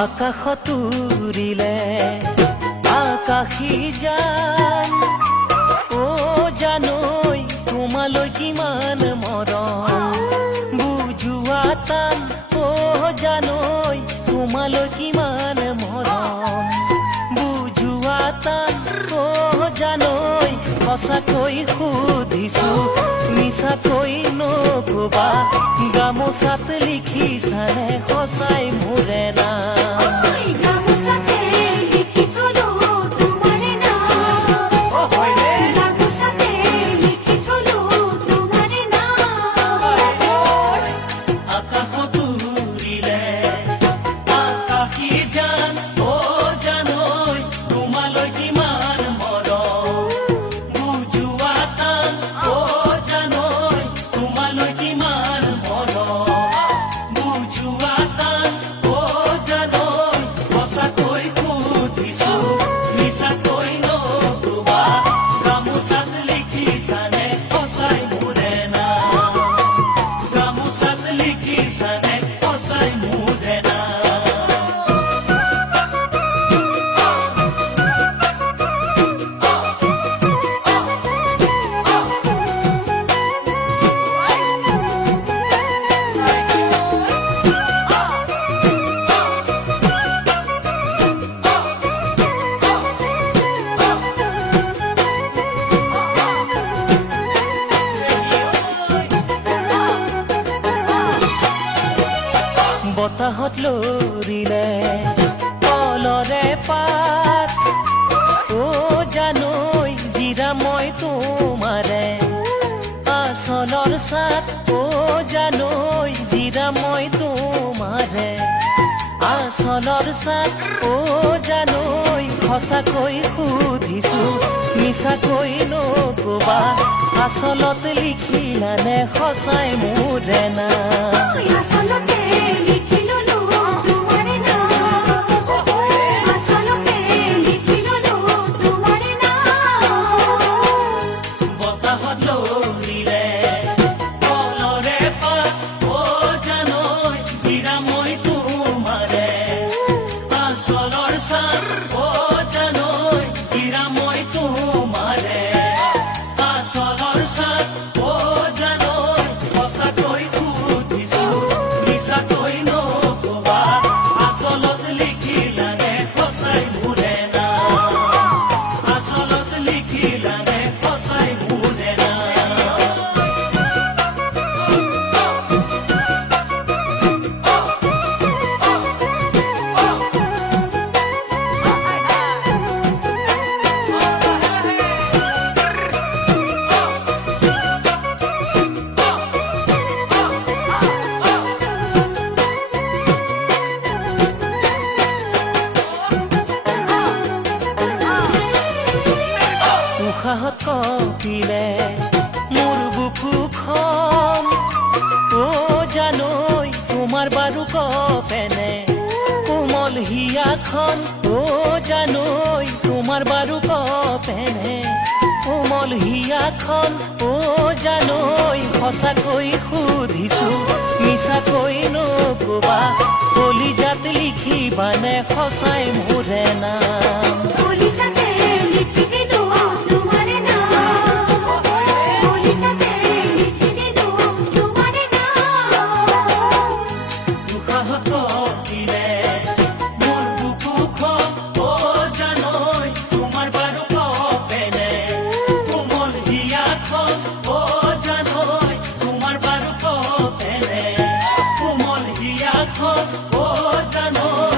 আকাশত উৰিলে আকাশী জান ও জানৈ তোমালৈ কিমান মৰম বুজোৱা টান ও জানৈ তোমালৈ কিমান মৰম বুজোৱা টান ও জানৈ সঁচাকৈ সুধিছো মিছাকৈ নকবা গামোচাত লিখিছানে সঁচাই মোৰে নাম বতাহত লৰিলে কলৰে পাত ও জানৈ জিৰা মই তোমাৰে আচলৰ চাত ও জানৈ জিৰা মই তোমাৰে আচলৰ চাত ও জানৈ সঁচাকৈ সুধিছো মিছাকৈ নকবা আচলত লিখিলানে সঁচাই মোৰে নাম উশাহত কঁপিলে মোৰ বুকুখন ও জানৈ তোমাৰ বাৰু কপেনে কোমল হিয়াখন ও জানৈ তোমাৰ বাৰু কপেনে কোমল হিয়াখন ও জানৈ সঁচাকৈ সুধিছো মিছাকৈ নকবা কলিজাত লিখিবানে সঁচাই মোৰে নাম ও জানো